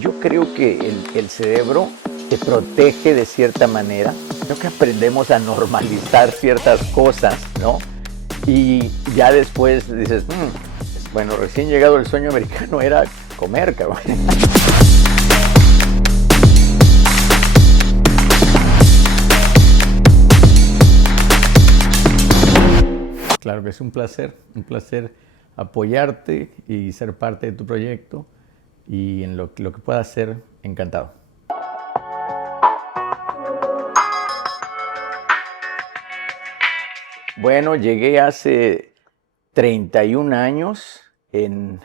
Yo creo que el cerebro te protege de cierta manera. Creo que aprendemos a normalizar ciertas cosas, ¿no? Y ya después dices, bueno, recién llegado el sueño americano era comer, cabrón. Claro que es un placer apoyarte y ser parte de tu proyecto y en lo que pueda hacer, encantado. Bueno, llegué hace 31 años, en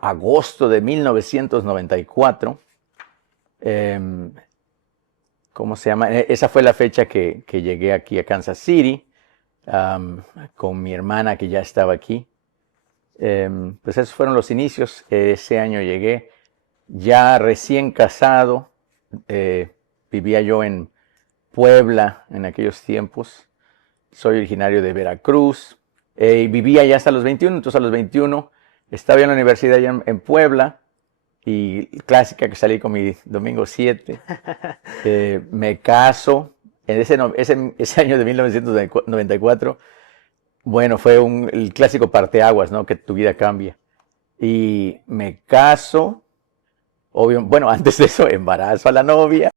agosto de 1994. ¿Cómo se llama? Esa fue la fecha que llegué aquí a Kansas City, con mi hermana que ya estaba aquí. Pues esos fueron los inicios. Ese año llegué ya recién casado. Vivía yo en Puebla en aquellos tiempos. Soy originario de Veracruz. Y vivía ya hasta los 21. Entonces a los 21 estaba en la universidad ya en Puebla. Y clásica que salí con mi domingo 7. Me caso. En ese año de 1994, bueno, fue el clásico parteaguas, ¿no? Que tu vida cambia. Y me caso, obvio, bueno, antes de eso, embarazo a la novia.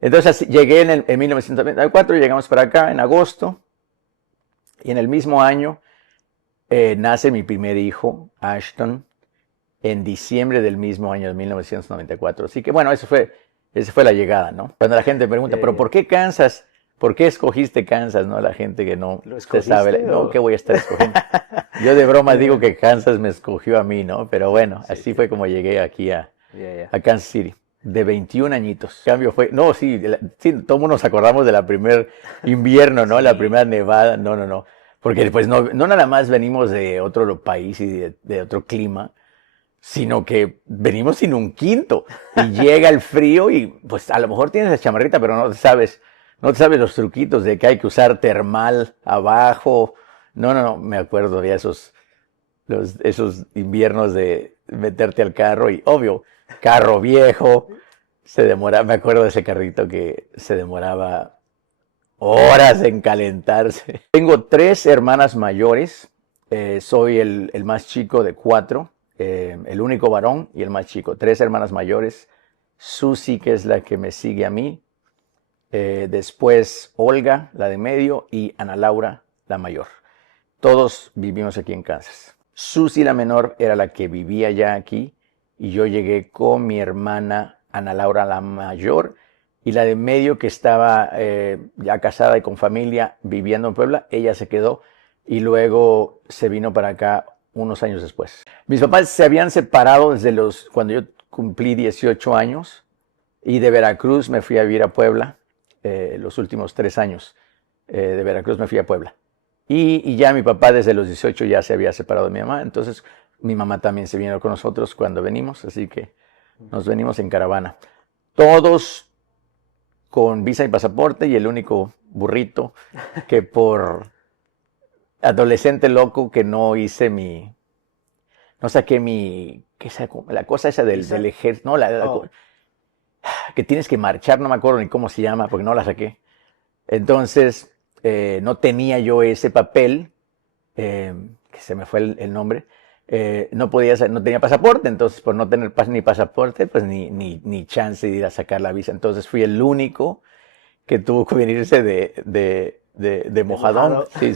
Entonces llegué en 1994, llegamos para acá en agosto. Y en el mismo año nace mi primer hijo, Ashton, en diciembre del mismo año de 1994. Así que bueno, esa fue la llegada, ¿no? Cuando la gente pregunta, ¿pero por qué Kansas? ¿Por qué escogiste Kansas? ¿No? La gente que no se sabe, no, ¿qué voy a estar escogiendo? Yo de broma digo que Kansas me escogió a mí, ¿no? Pero bueno, sí, así fue como llegué aquí a Kansas City, de 21 añitos. El cambio fue, no, sí, todo el mundo nos acordamos de la primer invierno, ¿no? Sí. La primera nevada, no. Porque pues no nada más venimos de otro país y de otro clima, sino que venimos sin un quinto y llega el frío y pues a lo mejor tienes la chamarrita, pero no te sabes los truquitos de que hay que usar termal abajo. No, me acuerdo de esos inviernos de meterte al carro y obvio, carro viejo, me acuerdo de ese carrito que se demoraba horas en calentarse. Tengo 3 hermanas mayores, soy el más chico de 4. El único varón y el más chico. 3 hermanas mayores. Susi, que es la que me sigue a mí. Después Olga, la de medio, y Ana Laura, la mayor. Todos vivimos aquí en Kansas. Susi, la menor, era la que vivía ya aquí. Y yo llegué con mi hermana Ana Laura, la mayor. Y la de medio, que estaba ya casada y con familia, viviendo en Puebla, ella se quedó. Y luego se vino para acá unos años después. Mis papás se habían separado cuando yo cumplí 18 años y de Veracruz me fui a vivir a Puebla. Los últimos 3 años de Veracruz me fui a Puebla. Y ya mi papá desde los 18 ya se había separado de mi mamá. Entonces mi mamá también se vino con nosotros cuando venimos. Así que nos venimos en caravana. Todos con visa y pasaporte y el único burrito que por adolescente loco que no saqué la cosa esa del ejército, no, que tienes que marchar, no me acuerdo ni cómo se llama, porque no la saqué. Entonces, no tenía yo ese papel, que se me fue el nombre, no tenía pasaporte, entonces por no tener ni pasaporte, pues ni chance de ir a sacar la visa. Entonces fui el único que tuvo que venirse de mojadón. Sí.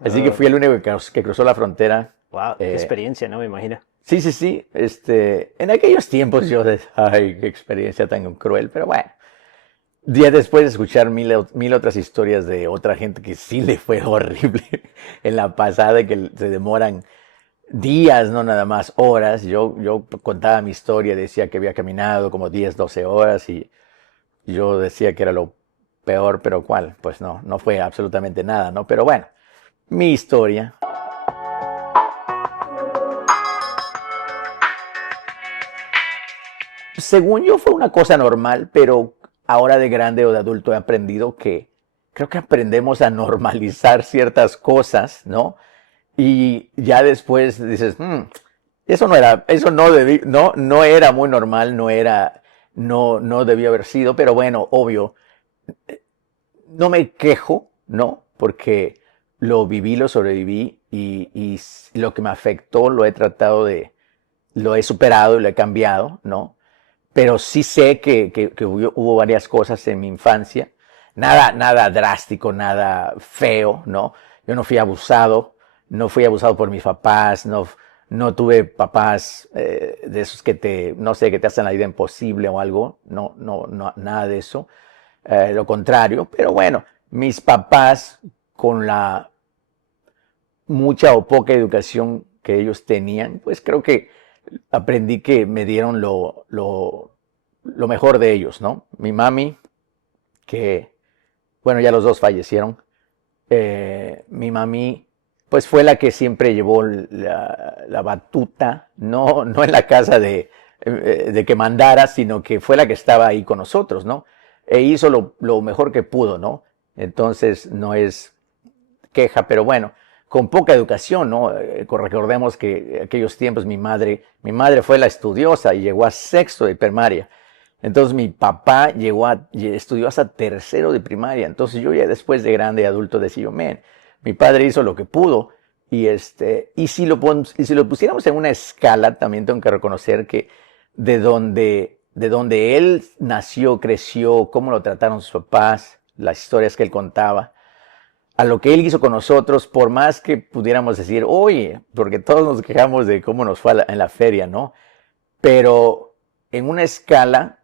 Así que fui el único que cruzó la frontera. Wow, qué experiencia, ¿no? Me imagino. Sí. En aquellos tiempos ay, qué experiencia tan cruel, pero bueno. Día después de escuchar mil otras historias de otra gente que sí le fue horrible en la pasada, que se demoran días, no nada más horas. Yo contaba mi historia, decía que había caminado como 10, 12 horas y yo decía que era lo peor, pero ¿cuál? Pues no fue absolutamente nada, ¿no? Pero bueno, mi historia. Según yo fue una cosa normal, pero ahora de grande o de adulto he aprendido que creo que aprendemos a normalizar ciertas cosas, ¿no? Y ya después dices, Eso no era, eso no, no era muy normal, no debió haber sido, pero bueno, obvio, no me quejo, ¿no? Porque lo viví, lo sobreviví y lo que me afectó lo he superado y lo he cambiado, ¿no? Pero sí sé que hubo varias cosas en mi infancia, nada drástico, nada feo, ¿no? Yo no fui abusado por mis papás, no tuve papás de esos no sé, que te hacen la vida imposible o algo, no, nada de eso. Lo contrario, pero bueno, mis papás con la mucha o poca educación que ellos tenían, pues creo que aprendí que me dieron lo mejor de ellos, ¿no? Mi mami, que, bueno, ya los dos fallecieron, mi mami, pues fue la que siempre llevó la batuta, no en la casa de que mandara, sino que fue la que estaba ahí con nosotros, ¿no? E hizo lo mejor que pudo, ¿no? Entonces no es queja, pero bueno, con poca educación, ¿no? Recordemos que en aquellos tiempos mi madre fue la estudiosa y llegó a sexto de primaria. Entonces mi papá estudió hasta tercero de primaria. Entonces yo ya después de grande adulto decía, man, mi padre hizo lo que pudo. Y si lo pusiéramos en una escala, también tengo que reconocer que de donde él nació, creció, cómo lo trataron sus papás, las historias que él contaba, a lo que él hizo con nosotros, por más que pudiéramos decir, oye, porque todos nos quejamos de cómo nos fue en la feria, ¿no? Pero en una escala,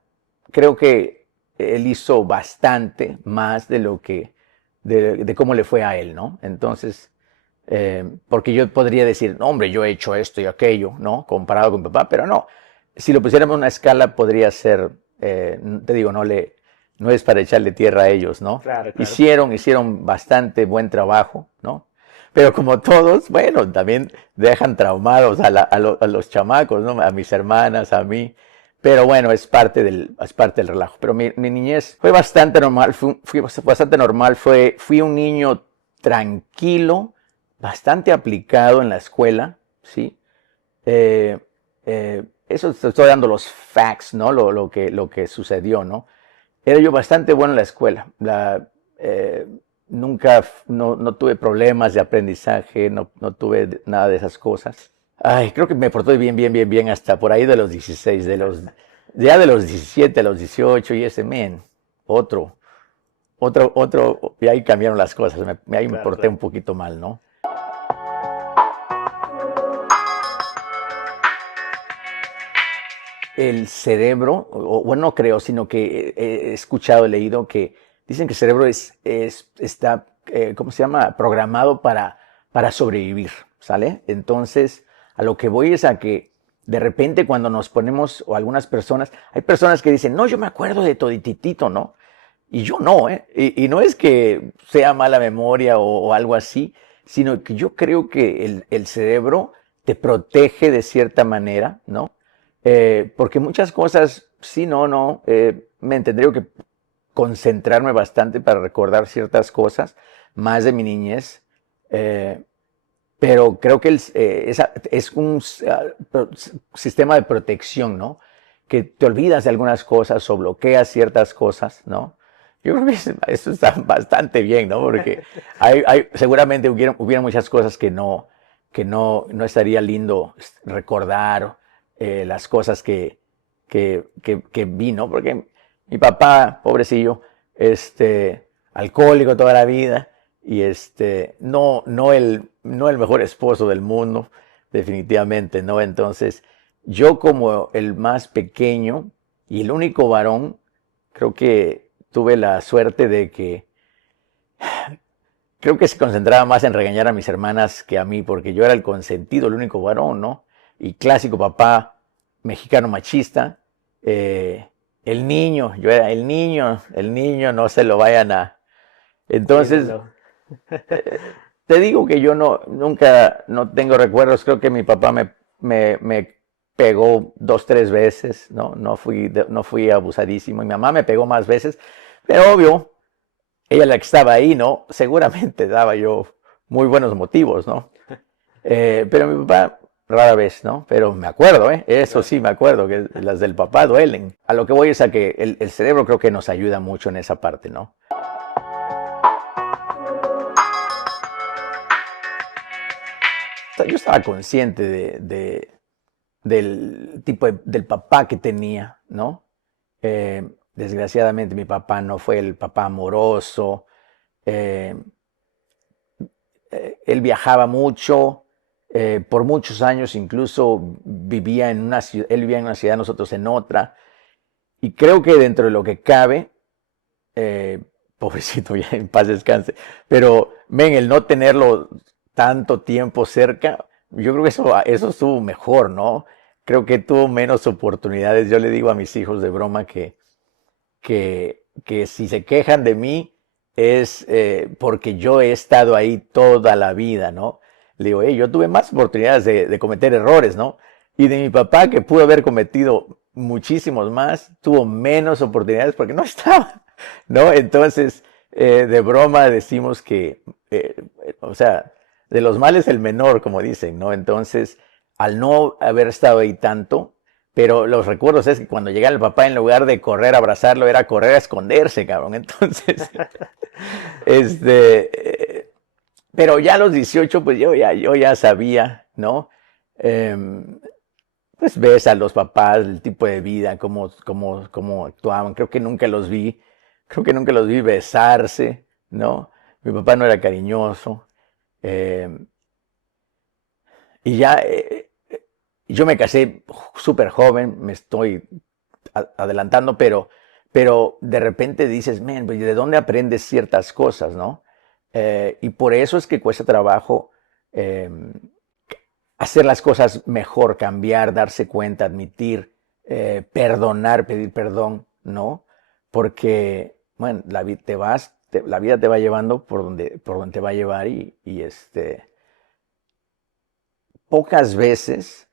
creo que él hizo bastante más de cómo le fue a él, ¿no? Entonces, porque yo podría decir, no, hombre, yo he hecho esto y aquello, ¿no? Comparado con mi papá, pero no. Si lo pusiéramos en una escala, podría ser, te digo, no es para echarle tierra a ellos, ¿no? Claro, claro. Hicieron bastante buen trabajo, ¿no? Pero como todos, bueno, también dejan traumados a los chamacos, ¿no? A mis hermanas, a mí. Pero bueno, es parte del relajo. Pero mi niñez fue bastante normal, fui bastante normal. Fui un niño tranquilo, bastante aplicado en la escuela, ¿sí? Eso te estoy dando los facts, ¿no? Lo que sucedió, ¿no? Era yo bastante bueno en la escuela. Nunca, no tuve problemas de aprendizaje, no tuve nada de esas cosas. Ay, creo que me porté bien hasta por ahí de los 16, ya de los 17, a los 18 y ese, men, y ahí cambiaron las cosas. Ahí me porté un poquito mal, ¿no? El cerebro, bueno, no creo, sino que he escuchado, he leído que dicen que el cerebro está, ¿cómo se llama? Programado para sobrevivir, ¿sale? Entonces, a lo que voy es a que de repente cuando nos ponemos, o algunas personas, hay personas que dicen, no, yo me acuerdo de todititito, ¿no? Y yo no, ¿eh? Y no es que sea mala memoria o algo así, sino que yo creo que el cerebro te protege de cierta manera, ¿no? Porque muchas cosas, sí, me tendría que concentrarme bastante para recordar ciertas cosas, más de mi niñez, pero creo que es un sistema de protección, ¿no? Que te olvidas de algunas cosas o bloqueas ciertas cosas, ¿no? Yo creo que eso está bastante bien, ¿no? Porque seguramente hubiera muchas cosas que no estaría lindo recordar, las cosas que vi, ¿no? Porque mi papá, pobrecillo, alcohólico toda la vida y no el mejor esposo del mundo, definitivamente, ¿no? Entonces, yo como el más pequeño y el único varón, creo que tuve la suerte de que creo que se concentraba más en regañar a mis hermanas que a mí, porque yo era el consentido, el único varón, ¿no? Y clásico papá mexicano machista. El niño, yo era el niño, no se lo vayan a... Entonces, te digo que yo nunca tengo recuerdos, creo que mi papá me pegó 2, 3 veces, ¿no? No fui abusadísimo, y mi mamá me pegó más veces, pero obvio, ella la que estaba ahí, ¿no? Seguramente daba yo muy buenos motivos, ¿no? Pero mi papá rara vez, ¿no? Pero me acuerdo, ¿eh? Eso sí me acuerdo, que las del papá duelen. A lo que voy es a que el cerebro creo que nos ayuda mucho en esa parte, ¿no? Yo estaba consciente del tipo del papá que tenía, ¿no? Desgraciadamente mi papá no fue el papá amoroso. eh, Él viajaba mucho, por muchos años incluso vivía en una ciudad, él vivía en una ciudad, nosotros en otra, y creo que dentro de lo que cabe, eh, pobrecito, ya en paz descanse, pero ven, el no tenerlo tanto tiempo cerca, yo creo que eso estuvo mejor, ¿no? Creo que tuvo menos oportunidades. Yo le digo a mis hijos de broma que si se quejan de mí es porque yo he estado ahí toda la vida, ¿no? Le digo, hey, yo tuve más oportunidades de cometer errores, ¿no? Y de mi papá, que pudo haber cometido muchísimos más, tuvo menos oportunidades porque no estaba, ¿no? Entonces, de broma decimos que, o sea, de los males el menor, como dicen, ¿no? Entonces, al no haber estado ahí tanto, pero los recuerdos es que cuando llegaba el papá, en lugar de correr a abrazarlo, era correr a esconderse, cabrón. Entonces, pero ya a los 18, pues yo ya sabía, ¿no? Em, pues ves a los papás, el tipo de vida, cómo actuaban. Creo que nunca los vi besarse, ¿no? Mi papá no era cariñoso. em, y ya, yo me casé súper joven, me estoy adelantando, pero de repente dices, man, pues, ¿de dónde aprendes ciertas cosas, no? Y por eso es que cuesta trabajo eh, hacer las cosas mejor, cambiar, darse cuenta, admitir, perdonar, pedir perdón, ¿no? Porque, bueno, la vida te va llevando por donde te va a llevar y pocas veces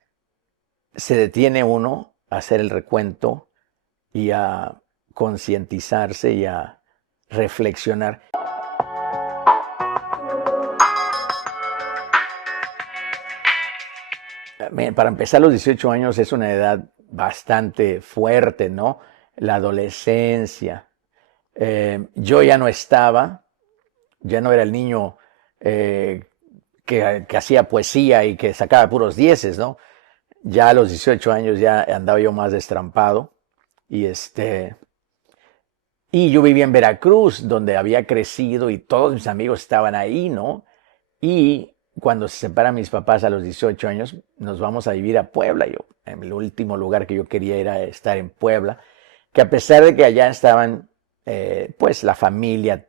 se detiene uno a hacer el recuento y a concientizarse y a reflexionar. Para empezar, los 18 años es una edad bastante fuerte, ¿no? La adolescencia. Yo ya no era el niño que hacía poesía y que sacaba puros dieces, ¿no? Ya a los 18 años ya andaba yo más destrampado y y yo vivía en Veracruz, donde había crecido y todos mis amigos estaban ahí, ¿no? Y cuando se separan mis papás a los 18 años, nos vamos a vivir a Puebla. El último lugar que yo quería era estar en Puebla, que a pesar de que allá estaban, pues, la familia,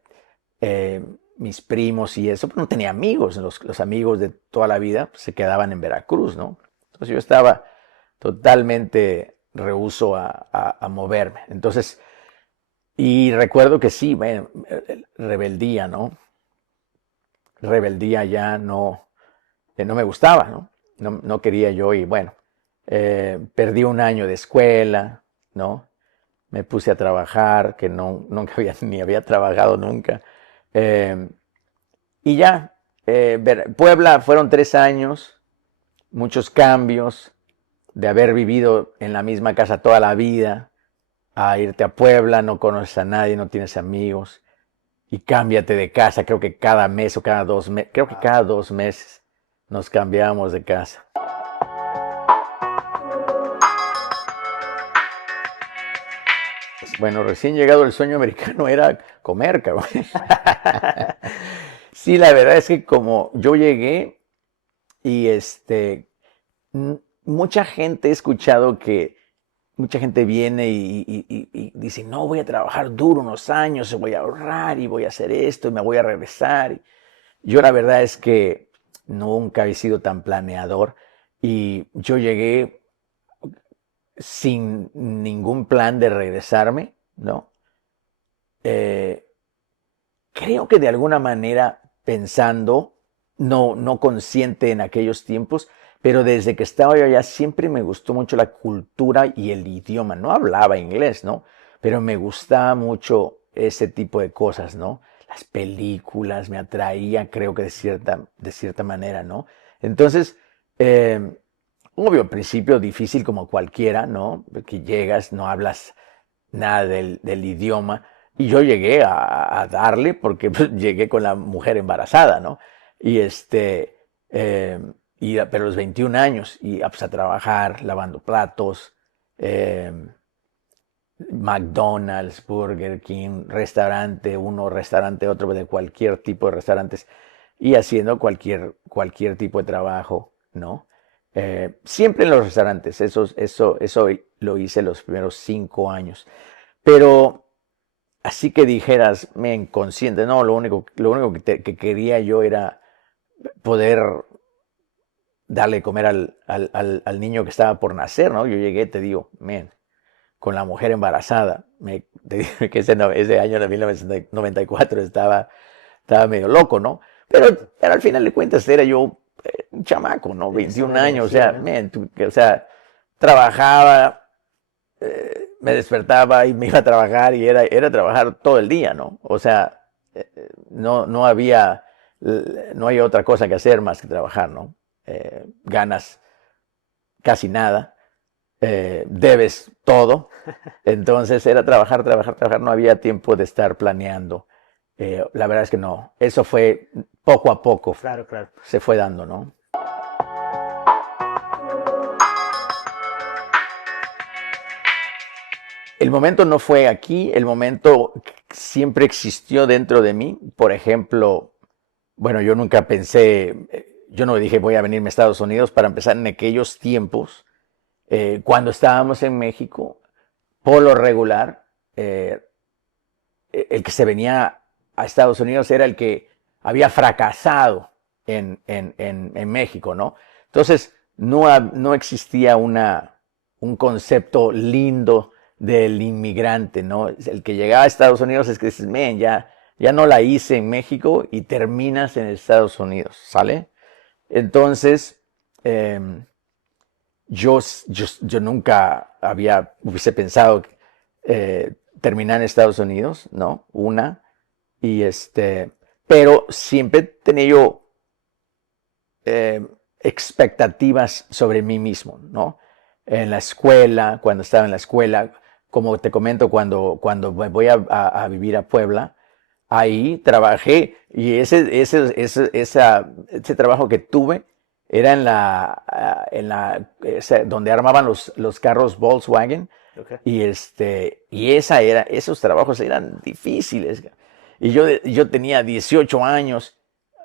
eh, mis primos y eso, pues no tenía amigos. Los amigos de toda la vida pues, se quedaban en Veracruz, ¿no? Entonces yo estaba totalmente rehúso a moverme. Entonces, y recuerdo que sí, bueno, rebeldía, ¿no? Rebeldía ya no me gustaba, ¿no? No quería yo y bueno, perdí un año de escuela, ¿no? Me puse a trabajar, que nunca ni había trabajado nunca. Eh, y ya, Puebla fueron 3 años, muchos cambios, de haber vivido en la misma casa toda la vida, a irte a Puebla, no conoces a nadie, no tienes amigos, y cámbiate de casa, creo que cada mes o creo que cada 2 meses nos cambiábamos de casa. Bueno, recién llegado el sueño americano era comer, cabrón. Sí, la verdad es que como yo llegué y mucha gente he escuchado que mucha gente viene y dice, no, voy a trabajar duro unos años, voy a ahorrar y voy a hacer esto y me voy a regresar. Yo la verdad es que nunca he sido tan planeador y yo llegué sin ningún plan de regresarme, ¿no? Eh, Creo que de alguna manera pensando, no consciente en aquellos tiempos, pero desde que estaba yo allá siempre me gustó mucho la cultura y el idioma. No hablaba inglés, ¿no? Pero me gustaba mucho ese tipo de cosas, ¿no? Las películas me atraían, creo que de cierta manera, ¿no? Entonces, obvio, al principio difícil como cualquiera, ¿no? Porque llegas, no hablas nada del idioma. Y yo llegué a darle porque pues, llegué con la mujer embarazada, ¿no? Y eh, pero a los 21 años, y pues, a trabajar, lavando platos, eh, McDonald's, Burger King, restaurante uno, restaurante otro, de cualquier tipo de restaurantes, y haciendo cualquier tipo de trabajo, ¿no? Siempre en los restaurantes, eso lo hice los primeros 5 años. Pero así que dijeras, me inconsciente, no, lo único que quería yo era poder darle de comer al niño que estaba por nacer, ¿no? Yo llegué, te digo, man, con la mujer embarazada. Te digo que ese año de 1994 estaba medio loco, ¿no? Pero al final de cuentas era yo un chamaco, ¿no? Tienes 21 una años, o sea, energía, ¿no? man, o sea, trabajaba, me despertaba y me iba a trabajar y era trabajar todo el día, ¿no? O sea, no no hay otra cosa que hacer más que trabajar, ¿no? Ganas casi nada, debes todo, entonces era trabajar, trabajar, trabajar, no había tiempo de estar planeando. La verdad es que no, eso fue poco a poco, Claro, claro. se fue dando, ¿no? El momento no fue aquí, el momento siempre existió dentro de mí. Por ejemplo, bueno, yo nunca pensé, yo no dije voy a venirme a Estados Unidos para empezar en aquellos tiempos, cuando estábamos en México, por lo regular, el que se venía a Estados Unidos era el que había fracasado en México, ¿no? Entonces, no existía un concepto lindo del inmigrante, ¿no? El que llegaba a Estados Unidos es que dices, man, ya no la hice en México y terminas en Estados Unidos, ¿sale? Entonces, eh, yo nunca hubiese pensado terminar en Estados Unidos, ¿no? Y pero siempre tenía yo expectativas sobre mí mismo, ¿no? En la escuela, cuando estaba en la escuela, como te comento, cuando voy a vivir a Puebla, ahí trabajé y ese trabajo que tuve era donde armaban los carros Volkswagen Okay. y esos trabajos eran difíciles. Y yo tenía 18 años,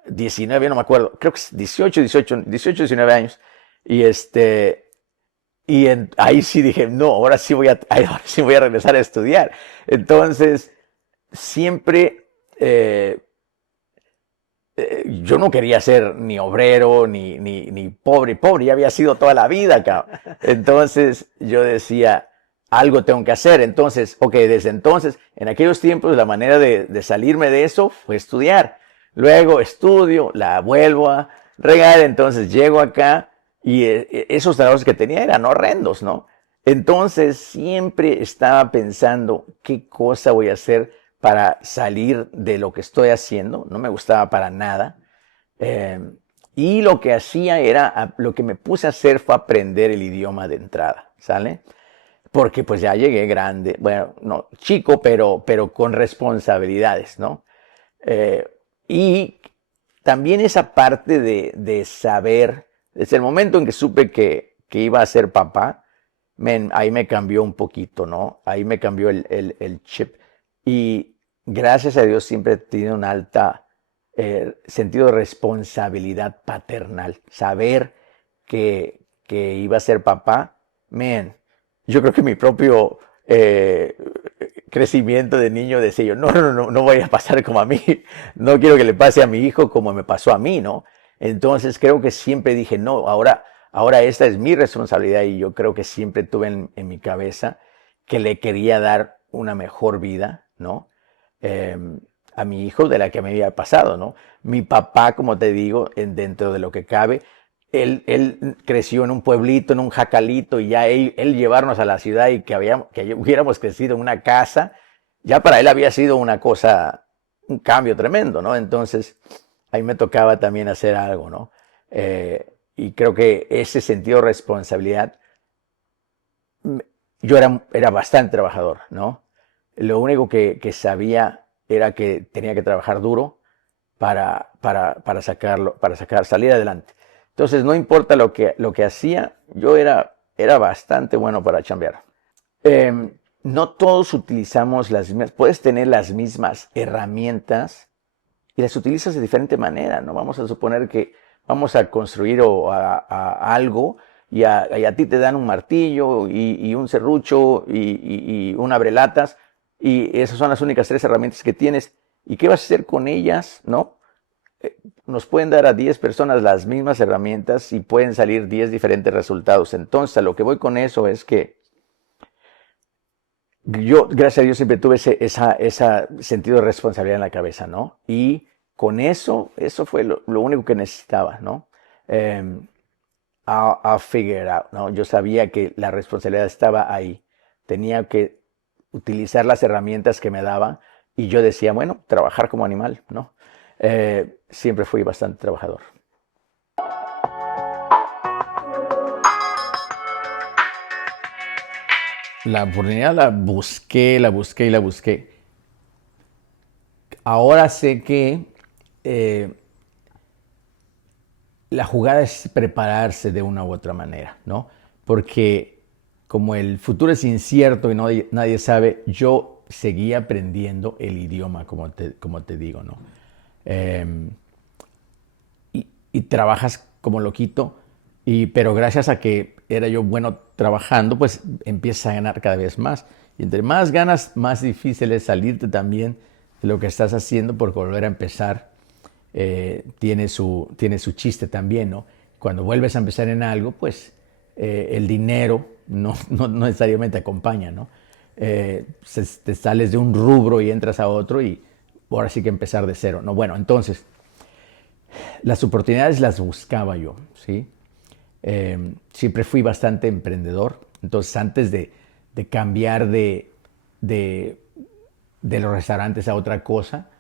19, no me acuerdo, creo que es 19 años. Y ahí sí dije, no, ahora sí voy a regresar a estudiar. Entonces, siempre yo no quería ser ni obrero, ni pobre, ya había sido toda la vida, cabrón. Entonces yo decía, algo tengo que hacer. Entonces, ok, desde entonces, en aquellos tiempos, la manera de salirme de eso fue estudiar. Luego estudio, la vuelvo a regar, entonces llego acá y esos trabajos que tenía eran horrendos, ¿no? Entonces siempre estaba pensando qué cosa voy a hacer para salir de lo que estoy haciendo. No me gustaba para nada. Eh, y lo que hacía lo que me puse a hacer fue aprender el idioma de entrada, ¿sale? Porque pues ya llegué grande, bueno, no, chico, pero con responsabilidades, ¿no? Eh, y también esa parte de saber, desde el momento en que supe que iba a ser papá, ahí me cambió un poquito, ¿no? Ahí me cambió el chip. Y gracias a Dios siempre he tenido un alta sentido de responsabilidad paternal. Saber que iba a ser papá, yo creo que mi propio crecimiento de niño decía yo, no voy a pasar como a mí, no quiero que le pase a mi hijo como me pasó a mí, ¿no? Entonces creo que siempre dije, no, ahora esta es mi responsabilidad y yo creo que siempre tuve en mi cabeza que le quería dar una mejor vida, ¿no? Eh, a mi hijo de la que me había pasado, ¿no? Mi papá, como te digo, dentro de lo que cabe, él creció en un pueblito, en un jacalito, y ya él llevarnos a la ciudad y que hubiéramos crecido en una casa, ya para él había sido una cosa, un cambio tremendo, ¿no? Entonces, ahí me tocaba también hacer algo, ¿no? y creo que ese sentido de responsabilidad, yo era bastante trabajador, ¿no? Lo único que sabía era que tenía que trabajar duro para salir adelante. Entonces, no importa lo que hacía, yo era bastante bueno para chambear. No todos utilizamos las mismas, puedes tener las mismas herramientas y las utilizas de diferente manera, ¿no? Vamos a suponer que vamos a construir a algo y a ti te dan un martillo y un serrucho y un abrelatas y esas son las únicas 3 herramientas que tienes. ¿Y qué vas a hacer con ellas, no? Nos pueden dar a 10 personas las mismas herramientas y pueden salir 10 diferentes resultados. Entonces, a lo que voy con eso es que yo, gracias a Dios, siempre tuve ese sentido de responsabilidad en la cabeza, ¿no? Y con eso fue lo único que necesitaba, ¿no? I'll figure it out, ¿no? Yo sabía que la responsabilidad estaba ahí. Tenía que utilizar las herramientas que me daban y yo decía, bueno, trabajar como animal, ¿no? Siempre fui bastante trabajador. La oportunidad la busqué y la busqué. Ahora sé que la jugada es prepararse de una u otra manera, ¿no? Porque como el futuro es incierto y nadie sabe, yo seguía aprendiendo el idioma, como te digo, ¿no? Y trabajas como loquito, pero gracias a que era yo bueno trabajando, pues empiezas a ganar cada vez más. Y entre más ganas, más difícil es salirte también de lo que estás haciendo, porque volver a empezar tiene su chiste también, ¿no? Cuando vuelves a empezar en algo, pues el dinero no necesariamente acompaña, ¿no? Te sales de un rubro y entras a otro y ahora sí que empezar de cero, ¿no? Bueno, entonces, las oportunidades las buscaba yo, ¿sí? Siempre fui bastante emprendedor, entonces antes de cambiar de los restaurantes a otra cosa,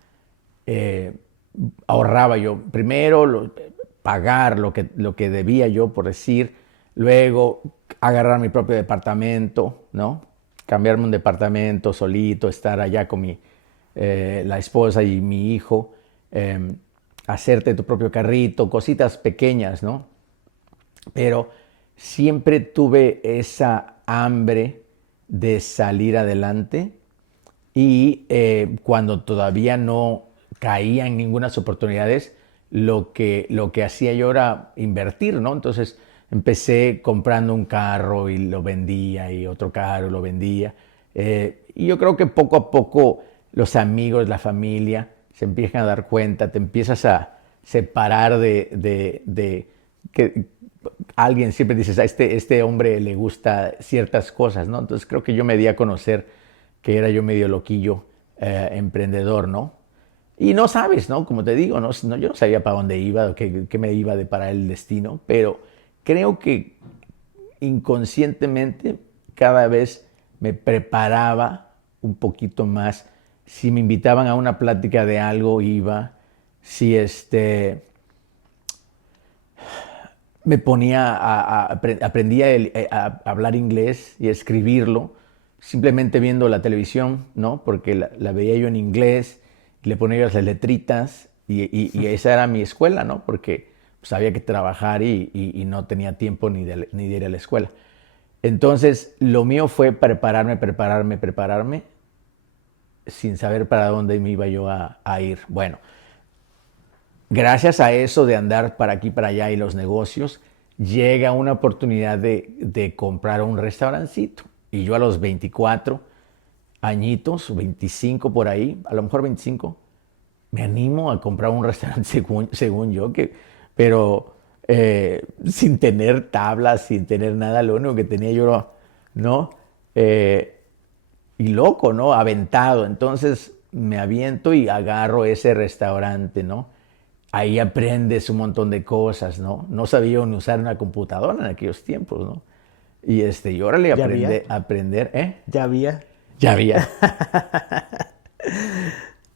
ahorraba yo primero pagar lo que debía yo, por decir, luego agarrar mi propio departamento, ¿no? Cambiarme un departamento solito, estar allá con la esposa y mi hijo, hacerte tu propio carrito, cositas pequeñas, ¿no? Pero siempre tuve esa hambre de salir adelante y cuando todavía no caía en ninguna oportunidades, lo que hacía yo era invertir, ¿no? Entonces empecé comprando un carro y lo vendía y otro carro y lo vendía. Y yo creo que poco a poco los amigos, la familia se empiezan a dar cuenta, te empiezas a separar de que alguien siempre dices, a este hombre le gusta ciertas cosas, ¿no? Entonces creo que yo me di a conocer que era yo medio loquillo, emprendedor, ¿no? Y no sabes, ¿no? Como te digo, yo no sabía para dónde iba, o qué me iba a deparar el destino, pero creo que inconscientemente cada vez me preparaba un poquito más. Si me invitaban a una plática de algo, iba. Si me ponía aprendía a hablar inglés y a escribirlo, simplemente viendo la televisión, ¿no? Porque la veía yo en inglés, le ponía yo las letritas y esa era mi escuela, ¿no? Porque pues, había que trabajar y no tenía tiempo ni de ir a la escuela. Entonces, lo mío fue prepararme sin saber para dónde me iba yo a ir. Bueno, gracias a eso de andar para aquí y para allá y los negocios, llega una oportunidad de comprar un restaurancito. Y yo a los 24 añitos, 25 por ahí, a lo mejor 25, me animo a comprar un restaurante según yo, pero sin tener tablas, sin tener nada, lo único que tenía yo, ¿no? Y loco, ¿no? Aventado. Entonces me aviento y agarro ese restaurante, ¿no? Ahí aprendes un montón de cosas, ¿no? No sabía ni usar una computadora en aquellos tiempos, ¿no? Y órale, aprender, ¿eh? Ya había. Ya había.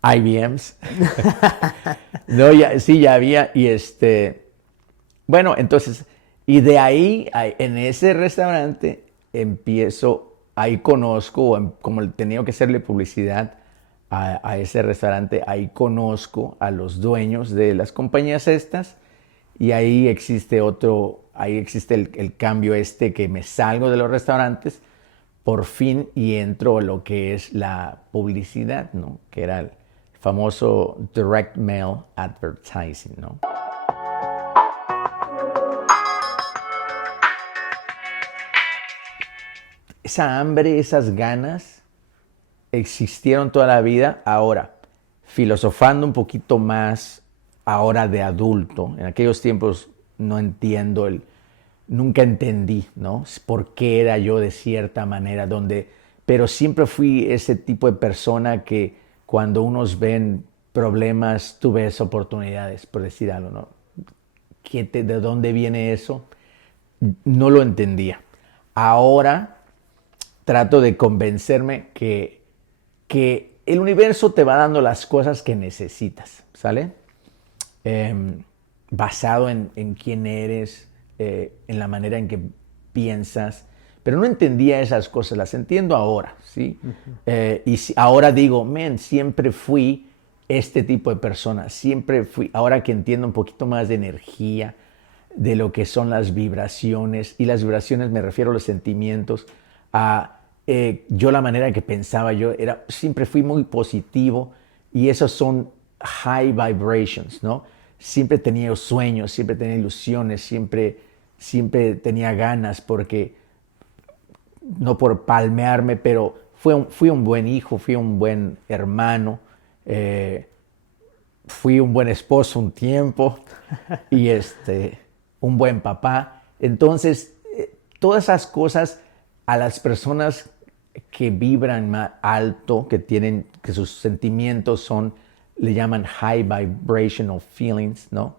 IBMs. No, sí, ya había. Bueno, entonces Y de ahí, en ese restaurante, ahí conozco, como he tenido que hacerle publicidad a ese restaurante, ahí conozco a los dueños de las compañías estas, y ahí existe el cambio que me salgo de los restaurantes, por fin, y entro a lo que es la publicidad, ¿no? Que era el famoso direct mail advertising, ¿no? Esa hambre, esas ganas existieron toda la vida. Ahora, filosofando un poquito más ahora de adulto, en aquellos tiempos nunca entendí, ¿no? Por qué era yo de cierta manera, pero siempre fui ese tipo de persona que cuando unos ven problemas, tú ves oportunidades, por decir algo, ¿no? ¿De dónde viene eso? No lo entendía. Ahora trato de convencerme que el universo te va dando las cosas que necesitas, ¿sale? Basado en quién eres, en la manera en que piensas, pero no entendía esas cosas, las entiendo ahora, ¿sí? Ahora digo, siempre fui este tipo de persona, siempre fui, ahora que entiendo un poquito más de energía, de lo que son las vibraciones, y las vibraciones me refiero a los sentimientos, yo la manera en que pensaba siempre fui muy positivo, y esos son high vibrations, ¿no? Siempre tenía sueños, siempre tenía ilusiones, siempre tenía ganas, porque no por palmearme, pero fui un buen hijo, fui un buen hermano, fui un buen esposo un tiempo y un buen papá. Entonces, todas esas cosas a las personas que vibran más alto, que sus sentimientos le llaman high vibrational feelings, ¿no?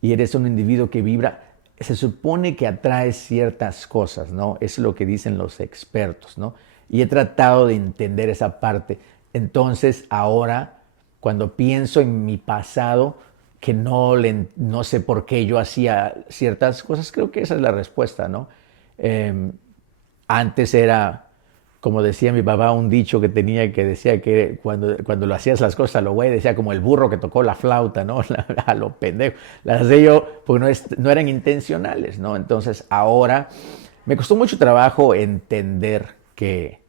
Y eres un individuo que vibra, se supone que atrae ciertas cosas, ¿no? Es lo que dicen los expertos, ¿no? Y he tratado de entender esa parte. Entonces, ahora, cuando pienso en mi pasado, que no sé por qué yo hacía ciertas cosas, creo que esa es la respuesta, ¿no? Antes era, como decía mi papá, un dicho que decía que cuando lo hacías las cosas a lo güey, decía como el burro que tocó la flauta, ¿no? A lo pendejo. Las hacía yo porque no eran intencionales, ¿no? Entonces ahora me costó mucho trabajo entender que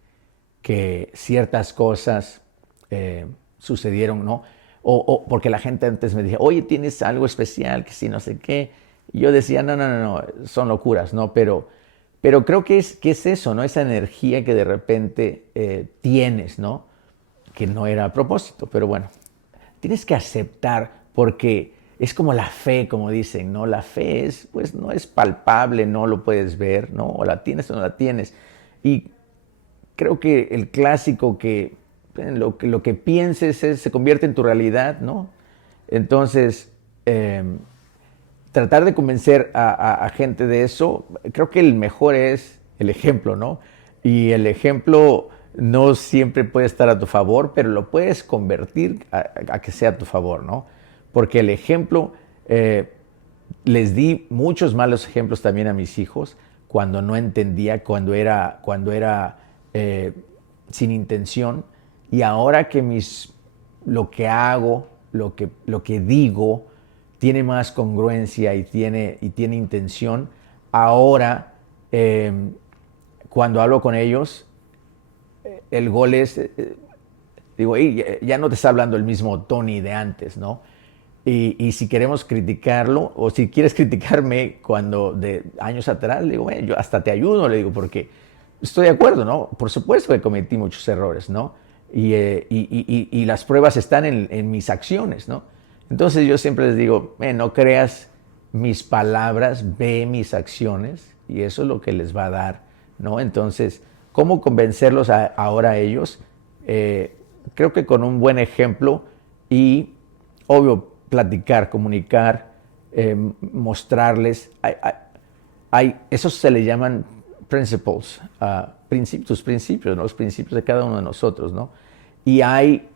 ciertas cosas sucedieron, ¿no? O porque la gente antes me decía, oye, ¿tienes algo especial? Que si no sé qué. Y yo decía, no, son locuras, ¿no? Pero creo que es eso, ¿no? Esa energía que de repente tienes, ¿no? Que no era a propósito, pero bueno. Tienes que aceptar, porque es como la fe, como dicen, ¿no? La fe pues no es palpable, no lo puedes ver, ¿no? O la tienes o no la tienes. Y creo que el clásico lo que pienses se convierte en tu realidad, ¿no? Entonces, tratar de convencer a gente de eso, creo que el mejor es el ejemplo, ¿no? Y el ejemplo no siempre puede estar a tu favor, pero lo puedes convertir a que sea a tu favor, ¿no? Porque el ejemplo, les di muchos malos ejemplos también a mis hijos cuando no entendía, cuando era sin intención, y ahora que lo que hago, lo que digo, tiene más congruencia y tiene intención. Ahora, cuando hablo con ellos, el gol es, digo, ya no te está hablando el mismo Tony de antes, ¿no? Y si queremos criticarlo, o si quieres criticarme de años atrás, le digo, yo hasta te ayudo, le digo, porque estoy de acuerdo, ¿no? Por supuesto que cometí muchos errores, ¿no? Y las pruebas están en mis acciones, ¿no? Entonces yo siempre les digo, no creas mis palabras, ve mis acciones, y eso es lo que les va a dar, ¿no? Entonces, ¿cómo convencerlos ahora a ellos? Creo que con un buen ejemplo y, obvio, platicar, comunicar, mostrarles. Esos se le llaman principles, tus principios, ¿no? Los principios de cada uno de nosotros, ¿no? Y hay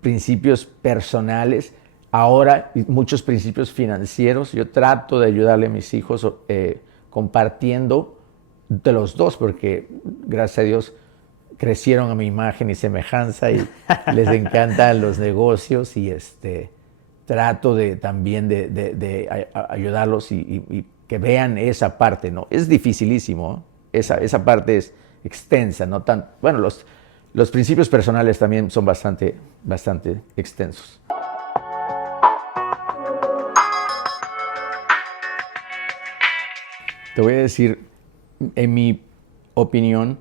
principios personales. Ahora, muchos principios financieros, yo trato de ayudarle a mis hijos compartiendo de los dos, porque gracias a Dios crecieron a mi imagen y semejanza y les encantan los negocios y trato de también de ayudarlos y que vean esa parte, ¿no? Es dificilísimo, ¿eh? Esa parte es extensa, no tan, bueno, los principios personales también son bastante extensos. Te voy a decir, en mi opinión,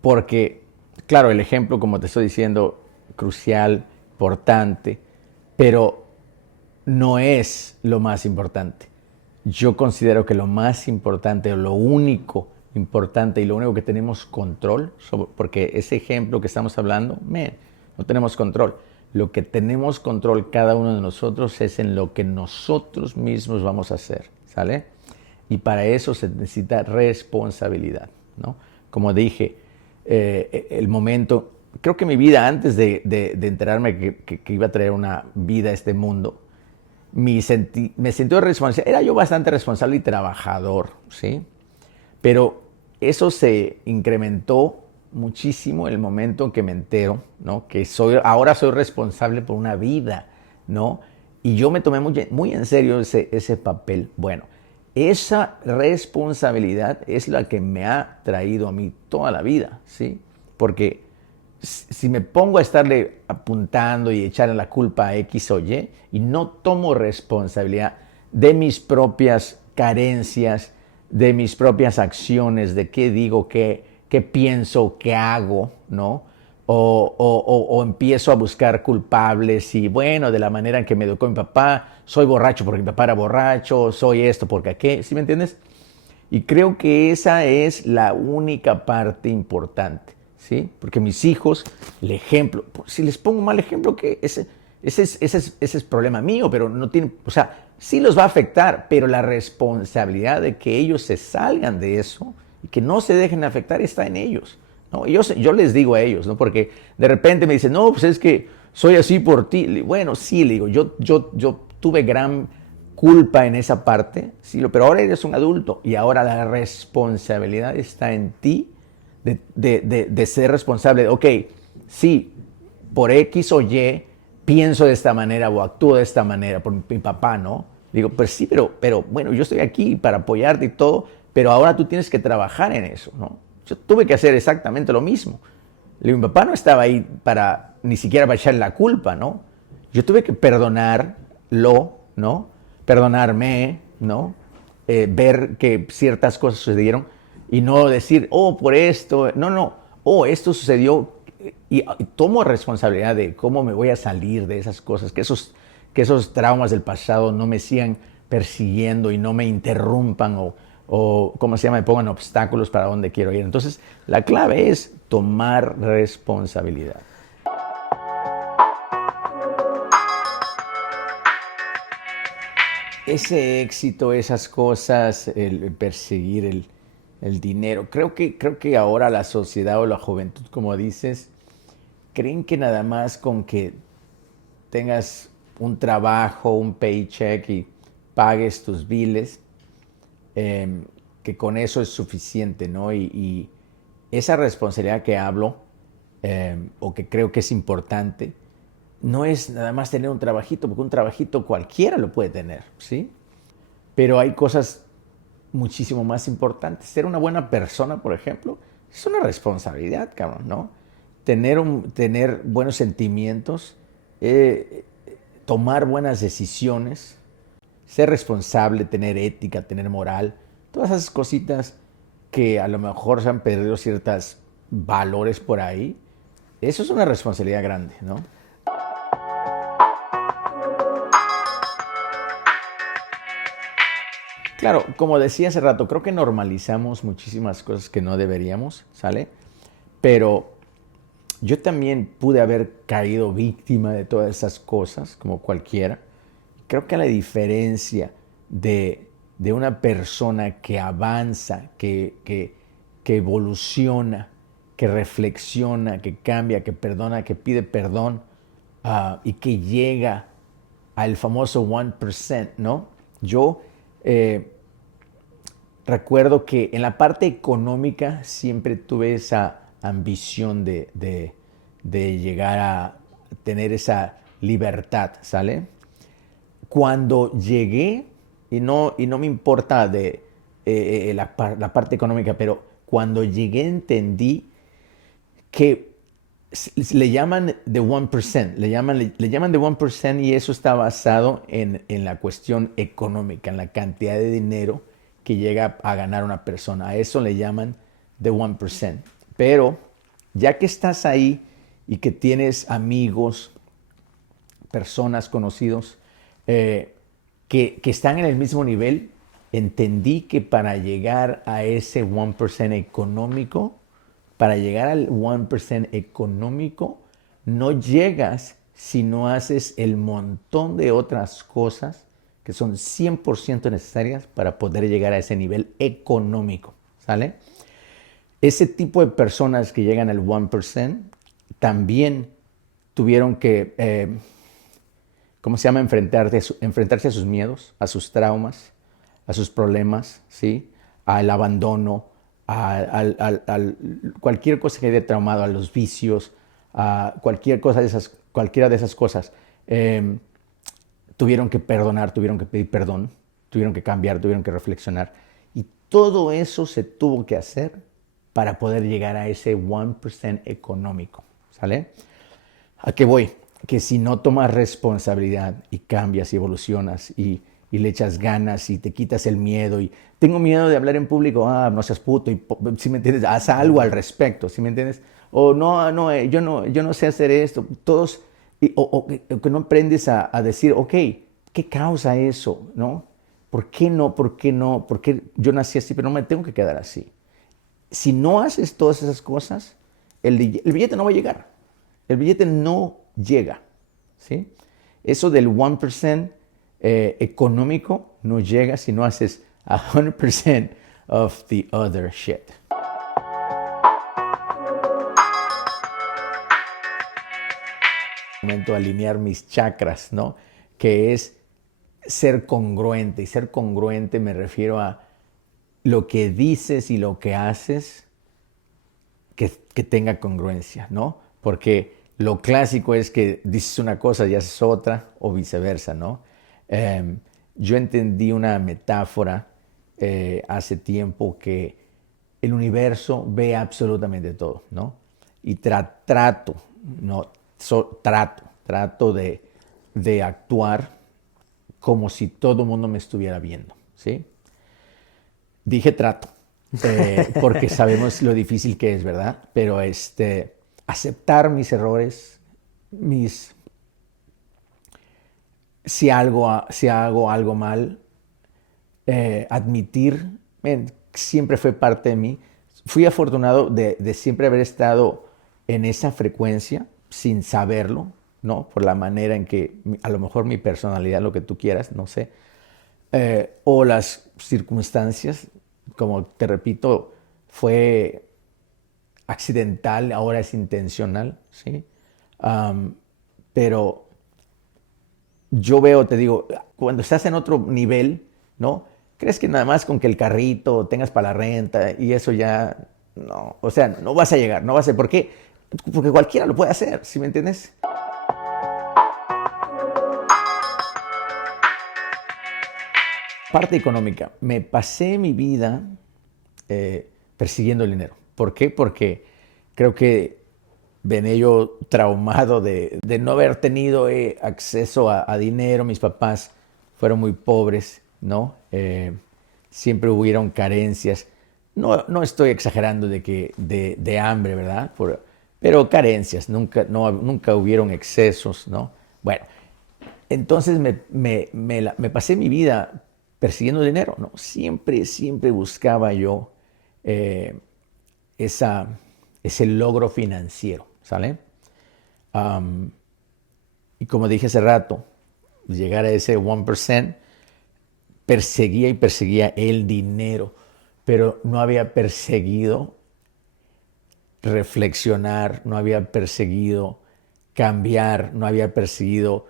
porque, claro, el ejemplo, como te estoy diciendo, crucial, importante, pero no es lo más importante. Yo considero que lo más importante, o lo único importante y lo único que tenemos control, porque ese ejemplo que estamos hablando, no tenemos control. Lo que tenemos control cada uno de nosotros es en lo que nosotros mismos vamos a hacer, ¿sale? Y para eso se necesita responsabilidad, ¿no? Como dije, el momento, creo que mi vida antes de enterarme que iba a traer una vida a este mundo, me sentí responsable. Era yo bastante responsable y trabajador, ¿sí? Pero eso se incrementó muchísimo el momento en que me entero, ¿no? Que ahora soy responsable por una vida, ¿no? Y yo me tomé muy en serio ese papel. Bueno, esa responsabilidad es la que me ha traído a mí toda la vida, ¿sí? Porque si me pongo a estarle apuntando y echarle la culpa a X o y no tomo responsabilidad de mis propias carencias, de mis propias acciones, de qué digo, qué pienso, qué hago, ¿no? O empiezo a buscar culpables y bueno, de la manera en que me educó mi papá, soy borracho porque mi papá era borracho, soy esto porque aquello, ¿sí me entiendes? Y creo que esa es la única parte importante, ¿sí? Porque mis hijos, el ejemplo, si les pongo un mal ejemplo, que ese es problema mío, pero no tiene, o sea, sí los va a afectar, pero la responsabilidad de que ellos se salgan de eso y que no se dejen afectar está en ellos, ¿no? Yo les digo a ellos, ¿no? Porque de repente me dicen, no, pues es que soy así por ti. Bueno, sí, le digo, yo tuve gran culpa en esa parte, sí, pero ahora eres un adulto y ahora la responsabilidad está en ti de ser responsable. Ok, sí, por X o Y pienso de esta manera o actúo de esta manera por mi papá, ¿no? Digo, pues sí, pero bueno, yo estoy aquí para apoyarte y todo, pero ahora tú tienes que trabajar en eso, ¿no? Yo tuve que hacer exactamente lo mismo. Mi papá no estaba ahí ni siquiera para echarle la culpa, ¿no? Yo tuve que perdonarlo, ¿no? Perdonarme, ¿no? Ver que ciertas cosas sucedieron y no decir, oh, por esto, no, oh, esto sucedió y tomo responsabilidad de cómo me voy a salir de esas cosas, que esos traumas del pasado no me sigan persiguiendo y no me interrumpan o ¿cómo se llama? Me pongan obstáculos para donde quiero ir. Entonces, la clave es tomar responsabilidad. Ese éxito, esas cosas, el perseguir el dinero, creo que ahora la sociedad o la juventud, como dices, creen que nada más con que tengas un trabajo, un paycheck y pagues tus biles, que con eso es suficiente, ¿no? Y esa responsabilidad que hablo, o que creo que es importante, no es nada más tener un trabajito, porque un trabajito cualquiera lo puede tener, ¿sí? Pero hay cosas muchísimo más importantes. Ser una buena persona, por ejemplo, es una responsabilidad, cabrón, ¿no? Tener buenos sentimientos, tomar buenas decisiones, ser responsable, tener ética, tener moral, todas esas cositas que a lo mejor se han perdido ciertos valores por ahí, eso es una responsabilidad grande, ¿no? Claro, como decía hace rato, creo que normalizamos muchísimas cosas que no deberíamos, ¿sale? Pero yo también pude haber caído víctima de todas esas cosas, como cualquiera. Creo que la diferencia de una persona que avanza, que evoluciona, que reflexiona, que cambia, que perdona, que pide perdón y que llega al famoso 1%, ¿no? Yo recuerdo que en la parte económica siempre tuve esa ambición de llegar a tener esa libertad, ¿sale? Cuando llegué, y no me importa de la parte económica, pero cuando llegué entendí que le llaman the 1%, le llaman the 1% y eso está basado en la cuestión económica, en la cantidad de dinero que llega a ganar una persona. A eso le llaman the 1%. Pero ya que estás ahí y que tienes amigos, personas conocidos que están en el mismo nivel, entendí que para llegar a ese 1% económico, para llegar al 1% económico, no llegas si no haces el montón de otras cosas que son 100% necesarias para poder llegar a ese nivel económico, ¿sale? Ese tipo de personas que llegan al 1% también tuvieron que, ¿cómo se llama? Enfrentarse a sus miedos, a sus traumas, a sus problemas, ¿sí? Al abandono, cualquier cosa que haya traumado, a los vicios, a cualquiera de esas cosas. Tuvieron que perdonar, tuvieron que pedir perdón, tuvieron que cambiar, tuvieron que reflexionar. Y todo eso se tuvo que hacer para poder llegar a ese 1% económico, ¿sale? ¿A qué voy? Que si no tomas responsabilidad y cambias y evolucionas y le echas ganas y te quitas el miedo y tengo miedo de hablar en público, no seas puto, y si me entiendes, haz algo al respecto, ¿sí me entiendes? O yo no sé hacer esto, todos, o que no aprendes a decir, ok, ¿qué causa eso? ¿No? ¿Por qué no? ¿Por qué no? ¿Por qué yo nací así, pero no me tengo que quedar así? Si no haces todas esas cosas, el billete no va a llegar. El billete no llega, ¿sí? Eso del 1% económico no llega si no haces 100% of the other shit. Momento de alinear mis chakras, ¿no? Que es ser congruente. Y ser congruente me refiero a lo que dices y lo que haces que tenga congruencia, ¿no? Porque lo clásico es que dices una cosa y haces otra o viceversa, ¿no? Yo entendí una metáfora hace tiempo que el universo ve absolutamente todo, ¿no? Y trato, no, trato de actuar como si todo el mundo me estuviera viendo, ¿sí? Dije trato, porque sabemos lo difícil que es, ¿verdad? Pero aceptar mis errores, si hago algo mal, admitir, siempre fue parte de mí. Fui afortunado de siempre haber estado en esa frecuencia sin saberlo, ¿no? Por la manera en que, a lo mejor mi personalidad, lo que tú quieras, no sé, o las circunstancias, como te repito, fue accidental, ahora es intencional, ¿sí? Pero yo veo, te digo, cuando estás en otro nivel, ¿no? ¿Crees que nada más con que el carrito tengas para la renta y eso ya, no, o sea, no vas a llegar, no vas a, ¿por qué? Porque cualquiera lo puede hacer, ¿sí me entiendes? Parte económica, me pasé mi vida persiguiendo el dinero. ¿Por qué? Porque creo que venía yo traumado de no haber tenido acceso a dinero. Mis papás fueron muy pobres, ¿no? Siempre hubieron carencias. No estoy exagerando de hambre, ¿verdad? Pero carencias, nunca hubieron excesos, ¿no? Bueno, entonces me pasé mi vida persiguiendo dinero, ¿no? Siempre buscaba yo eh, esa, ese logro financiero, ¿sale? Y como dije hace rato, llegar a ese 1%, perseguía y perseguía el dinero, pero no había perseguido reflexionar, no había perseguido cambiar, no había perseguido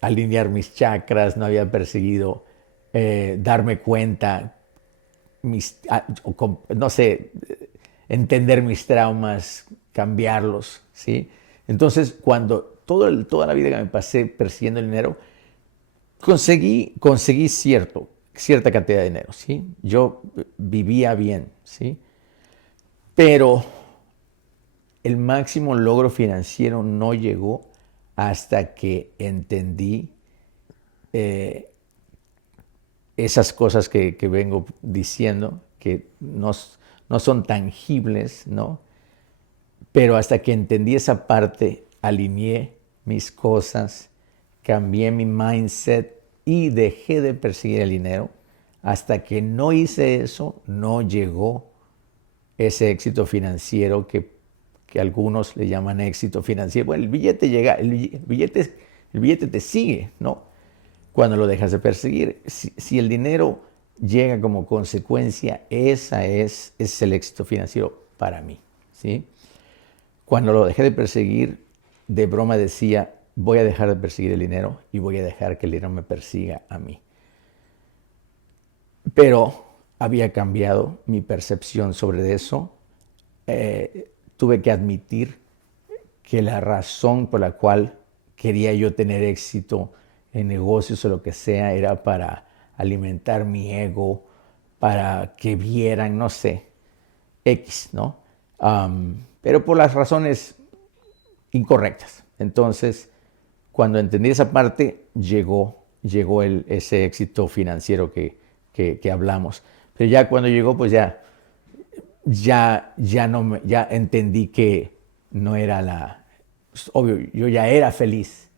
alinear mis chakras, no había perseguido darme cuenta, no sé, entender mis traumas, cambiarlos, ¿sí? Entonces, cuando toda la vida que me pasé persiguiendo el dinero, conseguí cierta cantidad de dinero, ¿sí? Yo vivía bien, ¿sí? Pero el máximo logro financiero no llegó hasta que entendí esas cosas que vengo diciendo, que no son tangibles, ¿no? Pero hasta que entendí esa parte, alineé mis cosas, cambié mi mindset y dejé de perseguir el dinero. Hasta que no hice eso, no llegó ese éxito financiero que algunos le llaman éxito financiero. Bueno, el billete llega, el billete te sigue, ¿no? Cuando lo dejas de perseguir. Si el dinero llega como consecuencia, ese es el éxito financiero para mí, ¿sí? Cuando lo dejé de perseguir, de broma decía, voy a dejar de perseguir el dinero y voy a dejar que el dinero me persiga a mí. Pero había cambiado mi percepción sobre eso. Tuve que admitir que la razón por la cual quería yo tener éxito en negocios o lo que sea era para alimentar mi ego, para que vieran, no sé, X, ¿no? Pero por las razones incorrectas. Entonces, cuando entendí esa parte, llegó ese éxito financiero que hablamos. Pero ya cuando llegó, pues ya entendí que no era obvio, yo ya era feliz.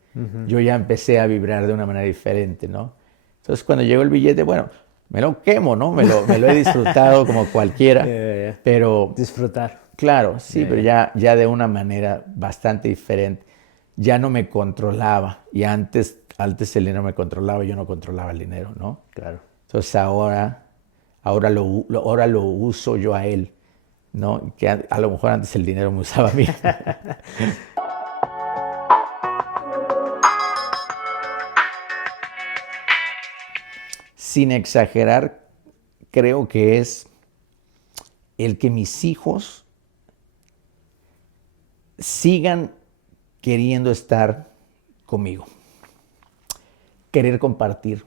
Yo ya empecé a vibrar de una manera diferente, ¿no? Entonces, cuando llegó el billete, bueno, me lo quemo, ¿no? Me lo he disfrutado como cualquiera, pero... Disfrutar. Claro, sí, pero ya de una manera bastante diferente. Ya no me controlaba. Y antes el dinero me controlaba, yo no controlaba el dinero, ¿no? Claro. Entonces ahora lo uso yo a él, ¿no? Que a lo mejor antes el dinero me usaba a mí. Sin exagerar, creo que es el que mis hijos sigan queriendo estar conmigo, querer compartir,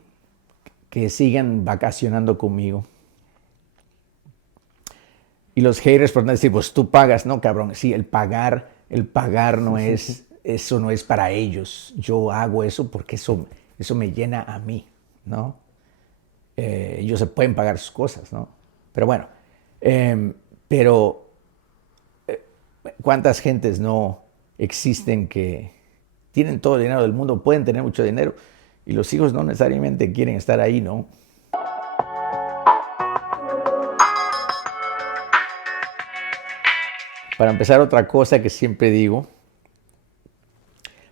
que sigan vacacionando conmigo. Y los haters por decir, pues tú pagas, no, cabrón. Sí, el pagar no es, eso no es para ellos. Yo hago eso porque eso me llena a mí, ¿no? Ellos se pueden pagar sus cosas, ¿no? Pero bueno, pero ¿cuántas gentes no existen que tienen todo el dinero del mundo, pueden tener mucho dinero y los hijos no necesariamente quieren estar ahí, ¿no? Para empezar, otra cosa que siempre digo,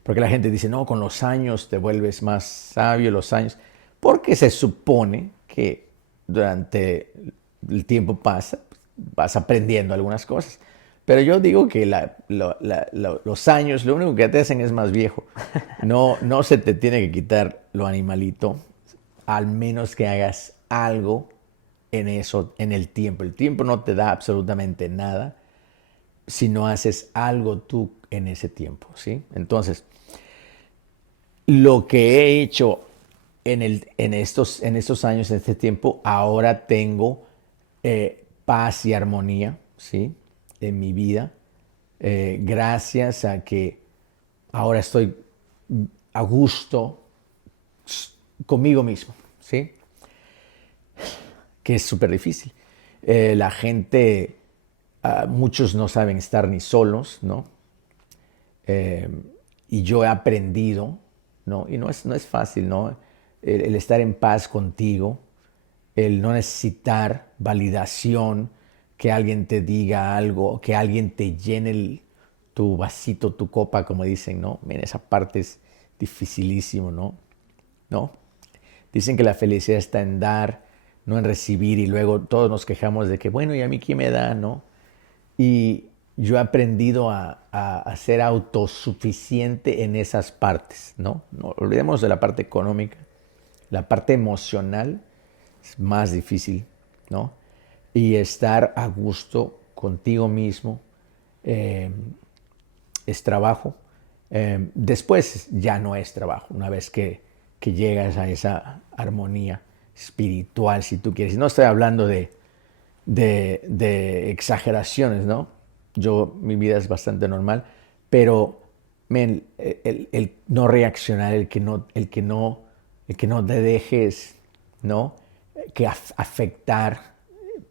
porque la gente dice, no, con los años te vuelves más sabio, los años, porque se supone que durante el tiempo pasa, vas aprendiendo algunas cosas. Pero yo digo que los años lo único que te hacen es más viejo. No se te tiene que quitar lo animalito, al menos que hagas algo en eso, en el tiempo. El tiempo no te da absolutamente nada si no haces algo tú en ese tiempo, ¿sí? Entonces, lo que he hecho en estos años, en este tiempo, ahora tengo paz y armonía, ¿sí? En mi vida, gracias a que ahora estoy a gusto conmigo mismo, ¿sí? Que es súper difícil. La gente, muchos no saben estar ni solos, ¿no? Y yo he aprendido, ¿no? Y no es fácil, ¿no? El estar en paz contigo, el no necesitar validación, que alguien te diga algo, que alguien te llene tu vasito, tu copa, como dicen, ¿no? Miren, esa parte es dificilísimo, ¿no? ¿No? Dicen que la felicidad está en dar, no en recibir, y luego todos nos quejamos de que, bueno, ¿y a mí quién me da, no? Y yo he aprendido a ser autosuficiente en esas partes, ¿no? No olvidemos de la parte económica. La parte emocional es más difícil, ¿no? Y estar a gusto contigo mismo es trabajo. Después ya no es trabajo, una vez que llegas a esa armonía espiritual, si tú quieres. No estoy hablando de exageraciones, ¿no? Mi vida es bastante normal, pero el no reaccionar, el que no te dejes, ¿no? Que afectar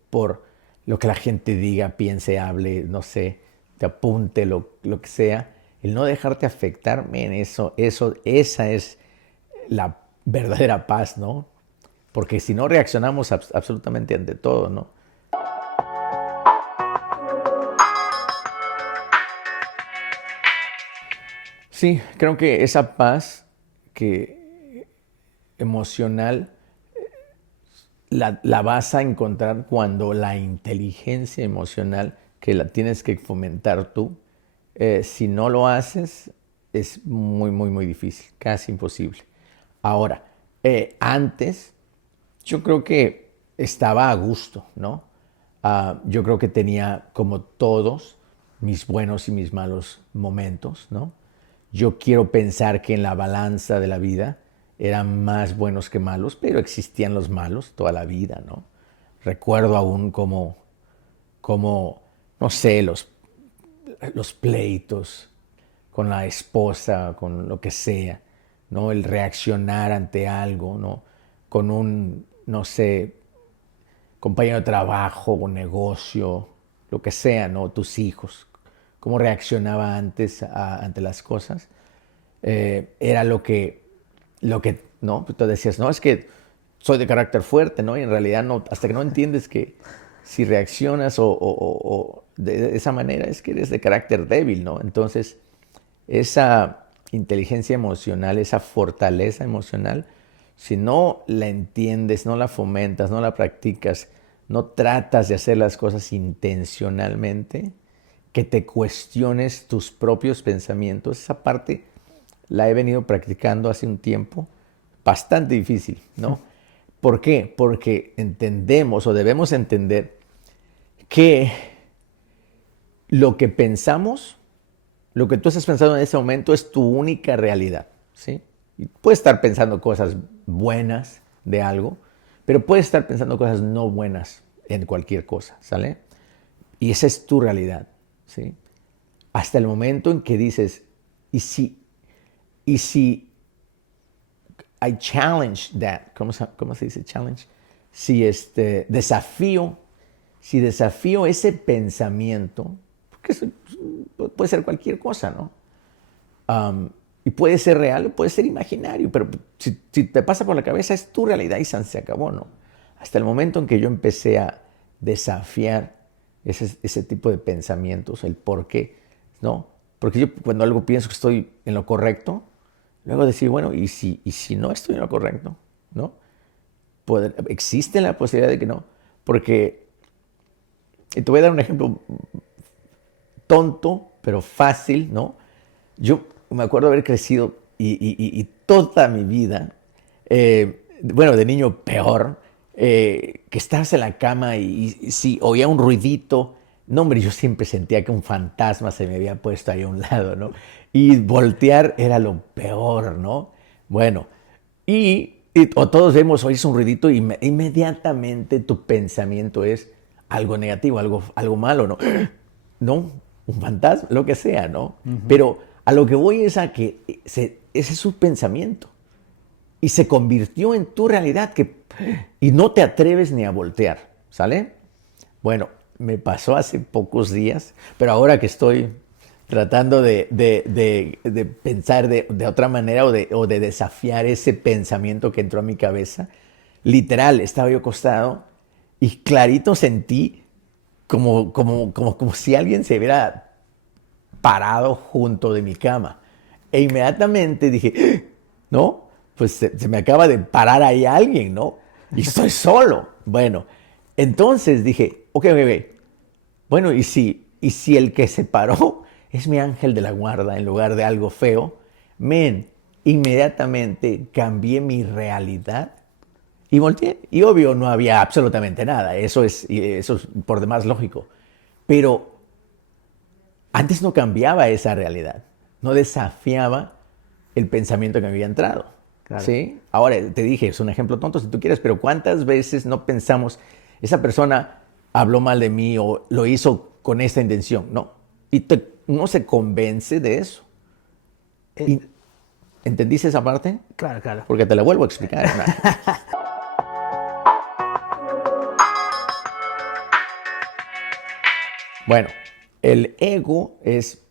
por lo que la gente diga, piense, hable, no sé, te apunte, lo que sea. El no dejarte afectar, esa es la verdadera paz, ¿no? Porque si no reaccionamos absolutamente ante todo, ¿no? Sí, creo que esa paz emocional la vas a encontrar cuando la inteligencia emocional, que la tienes que fomentar tú, si no lo haces, es muy, muy, muy difícil, casi imposible. Ahora, antes, yo creo que estaba a gusto, ¿no? Yo creo que tenía, como todos, mis buenos y mis malos momentos, ¿no? Yo quiero pensar que en la balanza de la vida eran más buenos que malos, pero existían los malos toda la vida, ¿no? Recuerdo aún como no sé, los pleitos con la esposa, con lo que sea, ¿no? El reaccionar ante algo, ¿no? Con un, no sé, compañero de trabajo o negocio, lo que sea, ¿no? Tus hijos, cómo reaccionaba antes ante las cosas, era lo que, ¿no? Tú decías, no, es que soy de carácter fuerte, ¿no? Y en realidad no, hasta que no entiendes que si reaccionas o de esa manera es que eres de carácter débil, ¿no? Entonces, esa inteligencia emocional, esa fortaleza emocional, si no la entiendes, no la fomentas, no la practicas, no tratas de hacer las cosas intencionalmente, que te cuestiones tus propios pensamientos, esa parte la he venido practicando hace un tiempo, bastante difícil, ¿no? ¿Por qué? Porque entendemos o debemos entender que lo que pensamos, lo que tú estás pensando en ese momento es tu única realidad, ¿sí? Y puedes estar pensando cosas buenas de algo, pero puedes estar pensando cosas no buenas en cualquier cosa, ¿sale? Y esa es tu realidad, ¿sí? Hasta el momento en que dices, ¿y si I challenge that? ¿Cómo se dice challenge? Si desafío ese pensamiento, porque eso puede ser cualquier cosa, ¿no? Y puede ser real o puede ser imaginario, pero si te pasa por la cabeza es tu realidad y se acabó, ¿no? Hasta el momento en que yo empecé a desafiar ese tipo de pensamientos, el por qué, ¿no? Porque yo cuando algo pienso que estoy en lo correcto, luego decir, bueno, ¿y si no estoy en lo correcto? ¿No? Existe la posibilidad de que no. Porque, y te voy a dar un ejemplo tonto, pero fácil, ¿no? Yo me acuerdo haber crecido y toda mi vida, bueno, de niño peor, que estabas en la cama y si oía un ruidito, no, hombre, yo siempre sentía que un fantasma se me había puesto ahí a un lado, ¿no? Y voltear era lo peor, ¿no? Bueno, o todos vemos, oyes un ruidito y inmediatamente tu pensamiento es algo negativo, algo malo, ¿no? No, un fantasma, lo que sea, ¿no? Pero a lo que voy es a que ese es su pensamiento y se convirtió en tu realidad y no te atreves ni a voltear, ¿sale? Bueno, me pasó hace pocos días, pero ahora que estoy tratando de pensar de otra manera o de desafiar ese pensamiento que entró a mi cabeza, literal, estaba yo acostado y clarito sentí como si alguien se hubiera parado junto de mi cama. E inmediatamente dije, ¿no? Pues se me acaba de parar ahí alguien, ¿no? Y estoy solo. Bueno, entonces dije, ok. Bueno, ¿y si Y si el que se paró es mi ángel de la guarda en lugar de algo feo, inmediatamente cambié mi realidad y volteé. Y obvio no había absolutamente nada, eso es por demás lógico. Pero antes no cambiaba esa realidad, no desafiaba el pensamiento que me había entrado. Claro. ¿Sí? Ahora, te dije, es un ejemplo tonto si tú quieres, pero ¿cuántas veces no pensamos, esa persona habló mal de mí o lo hizo con esta intención? No. Y uno se convence de eso. Eh, ¿Entendiste esa parte? claro, claro. Porque te la vuelvo a explicar. Bueno, el ego es,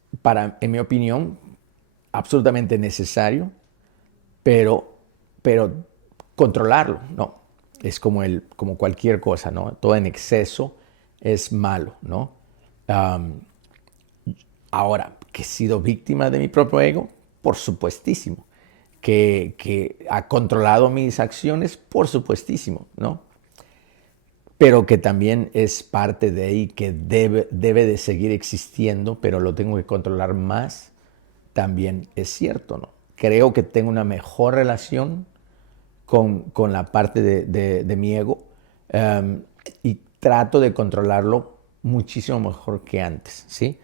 en mi opinión, absolutamente necesario, pero controlarlo, no. Es como cualquier cosa, ¿no? Todo en exceso es malo, ¿no? Ahora, que he sido víctima de mi propio ego, por supuestísimo. Que ha controlado mis acciones, por supuestísimo, ¿no? Pero que también es parte de ahí, que debe de seguir existiendo, pero lo tengo que controlar más, también es cierto, ¿no? Creo que tengo una mejor relación con la parte de mi ego, y trato de controlarlo muchísimo mejor que antes, ¿sí?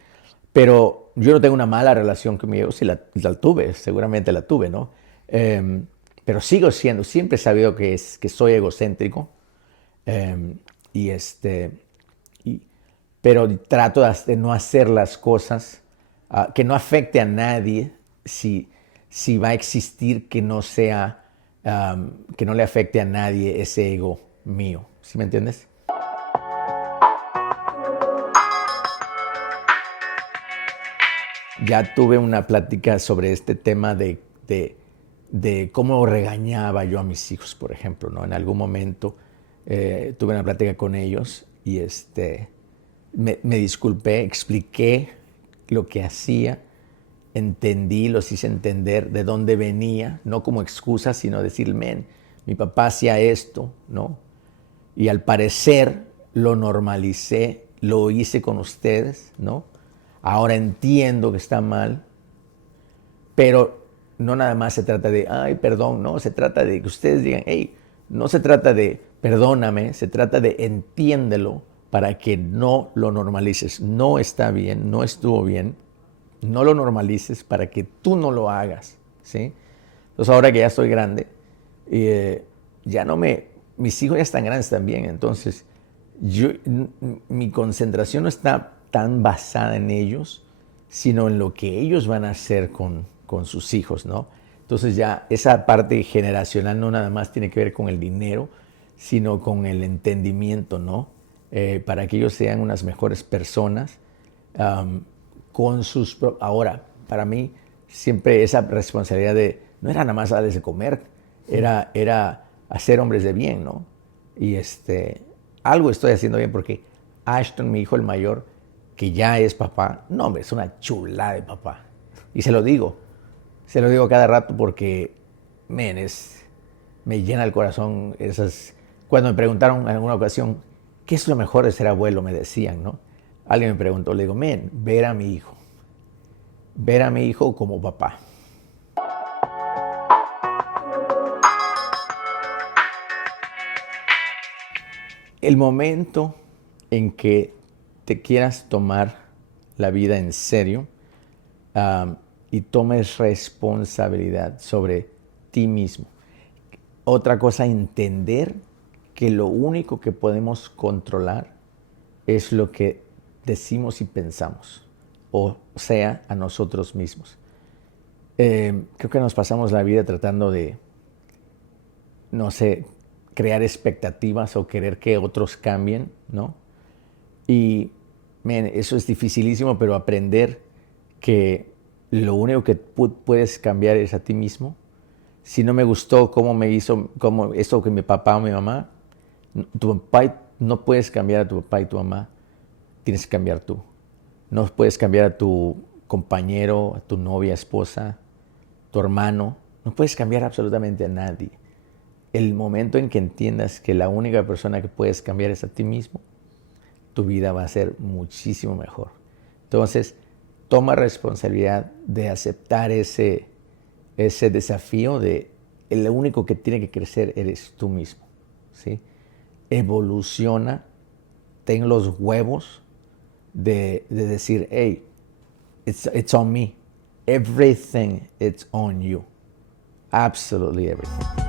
Pero yo no tengo una mala relación con mi ego, sí la tuve, seguramente la tuve, ¿no? Pero siempre he sabido que soy egocéntrico, eh, y y- pero trato de no hacer las cosas que no afecte a nadie, si va a existir que no sea, que no le afecte a nadie ese ego mío. ¿Sí me entiendes? Ya tuve una plática sobre este tema de cómo regañaba yo a mis hijos, por ejemplo, ¿no? En algún momento tuve una plática con ellos y me disculpé, expliqué lo que hacía, entendí, los hice entender de dónde venía, no como excusa, sino decir, mi papá hacía esto, ¿no? Y al parecer lo normalicé, lo hice con ustedes, ¿no? Ahora entiendo que está mal, pero no nada más se trata de, ay, perdón, no, se trata de que ustedes digan, hey, no se trata de perdóname, se trata de entiéndelo para que no lo normalices. No está bien, no estuvo bien, no lo normalices para que tú no lo hagas, ¿sí? Entonces ahora que ya estoy grande, ya no mis hijos ya están grandes también, entonces mi concentración no está tan basada en ellos, sino en lo que ellos van a hacer con sus hijos, ¿no? Entonces ya esa parte generacional no nada más tiene que ver con el dinero, sino con el entendimiento, ¿no? Para que ellos sean unas mejores personas, um, ahora, para mí, siempre esa responsabilidad no era nada más darles de comer, era hacer hombres de bien, ¿no? Y algo estoy haciendo bien porque Ashton, mi hijo el mayor, que ya es papá, no, hombre, es una chulada de papá. Y se lo digo cada rato porque, me llena el corazón cuando me preguntaron en alguna ocasión, ¿qué es lo mejor de ser abuelo? Me decían, ¿no? Alguien me preguntó, le digo, ver a mi hijo como papá. El momento en que te quieras tomar la vida en serio, y tomes responsabilidad sobre ti mismo. Otra cosa, entender que lo único que podemos controlar es lo que decimos y pensamos, o sea, a nosotros mismos. Creo que nos pasamos la vida tratando de, no sé, crear expectativas o querer que otros cambien, ¿no? Y, eso es dificilísimo, pero aprender que lo único que puedes cambiar es a ti mismo. Si no me gustó cómo me hizo, como esto que mi papá o mi mamá, tu papá, no puedes cambiar a tu papá y tu mamá, tienes que cambiar tú. No puedes cambiar a tu compañero, a tu novia, esposa, tu hermano, no puedes cambiar absolutamente a nadie. El momento en que entiendas que la única persona que puedes cambiar es a ti mismo, tu vida va a ser muchísimo mejor. Entonces, toma responsabilidad de aceptar ese desafío de el único que tiene que crecer eres tú mismo, ¿sí? Evoluciona, ten los huevos de decir, hey, it's on me. Everything, it's on you. Absolutely everything.